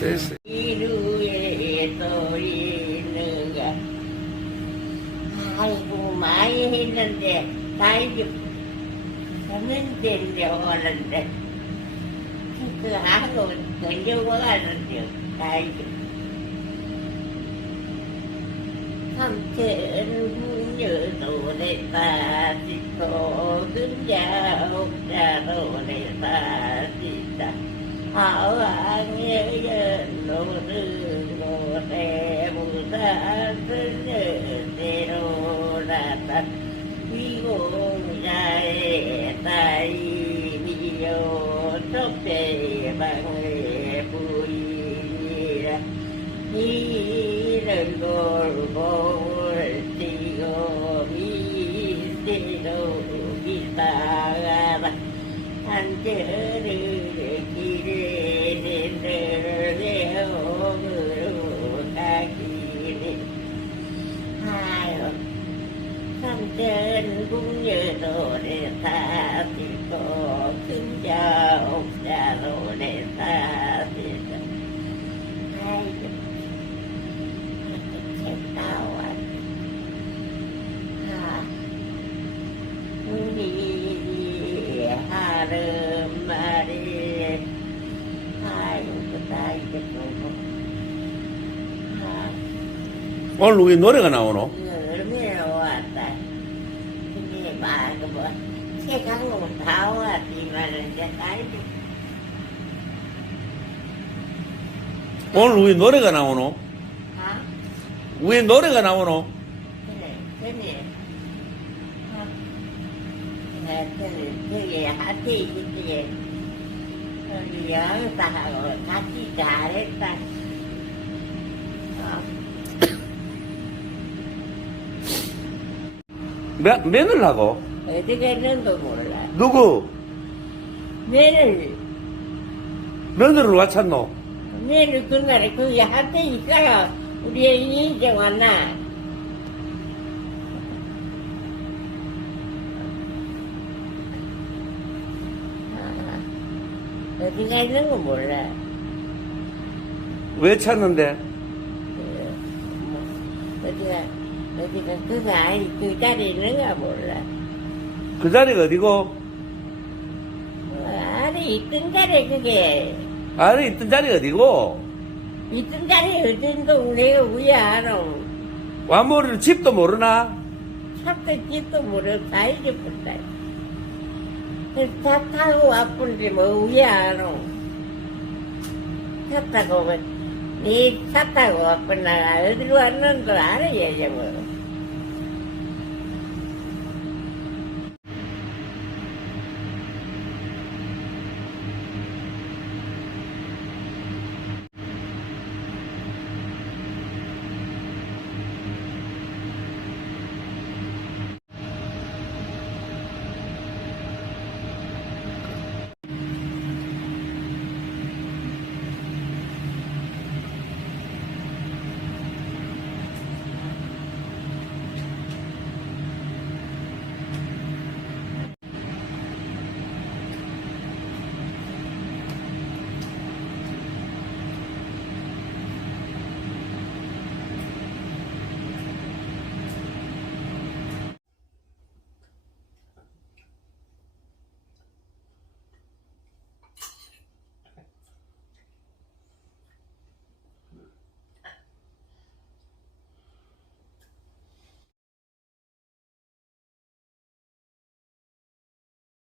됐어. 이루에 또 있는가 아이고 많이 했는데 다 이제 하는데 오는데 그 하고 던져가는데 다 이제 삼천 문여도 내다 짓고 금자 옥자도 내다 짓다 하왕의 연노르고 대무사스는 대로라다 위공자의 딸이미요 섭대방의 부인이라 이를 돌고 뛰고 미세로 기다가라 한절을 내려오므로 가기를 하여 삼전 궁녀도래 사시고 금자 옥자로래 사시고 아이고 나와 아 우리 하름 말이 아이고 나이게 보고 아 오늘 우리 노래가 나오노? 얼마나 왔다. 근데 말그 뭐다 이제 오늘 우리 노래가 나오노? 아? 우리 노래가 나오노? 그래 그래. 아 네, 그 저기 하트 있지 우리 영사하고 같이 잘했다 어. 매, 매를 하고? 어디 갔는도 몰라. 누구? 내를, 며느리를 왔찼노? 내를 그날에 그게 한테 있어가 우리 이제 왔나. 아, 어디 가 있는 거 몰라. 왜 찾는데? 그, 뭐, 어디가, 어디가 그거 아니, 그 자리에 있는가 몰라. 그 자리가 어디고? 어, 아니, 있던 자리에 그게, 아래 있던 자리가 어디고? 있던 자리에 어딘 동네가 왜 알아. 와모리를 집도 모르나? 차도 집도 모르고 다 잊어버렸다. 차 타고 와쁜데 뭐왜 알아. 차 타고 왔 구나. 어디로 왔는지 알아야지 뭐.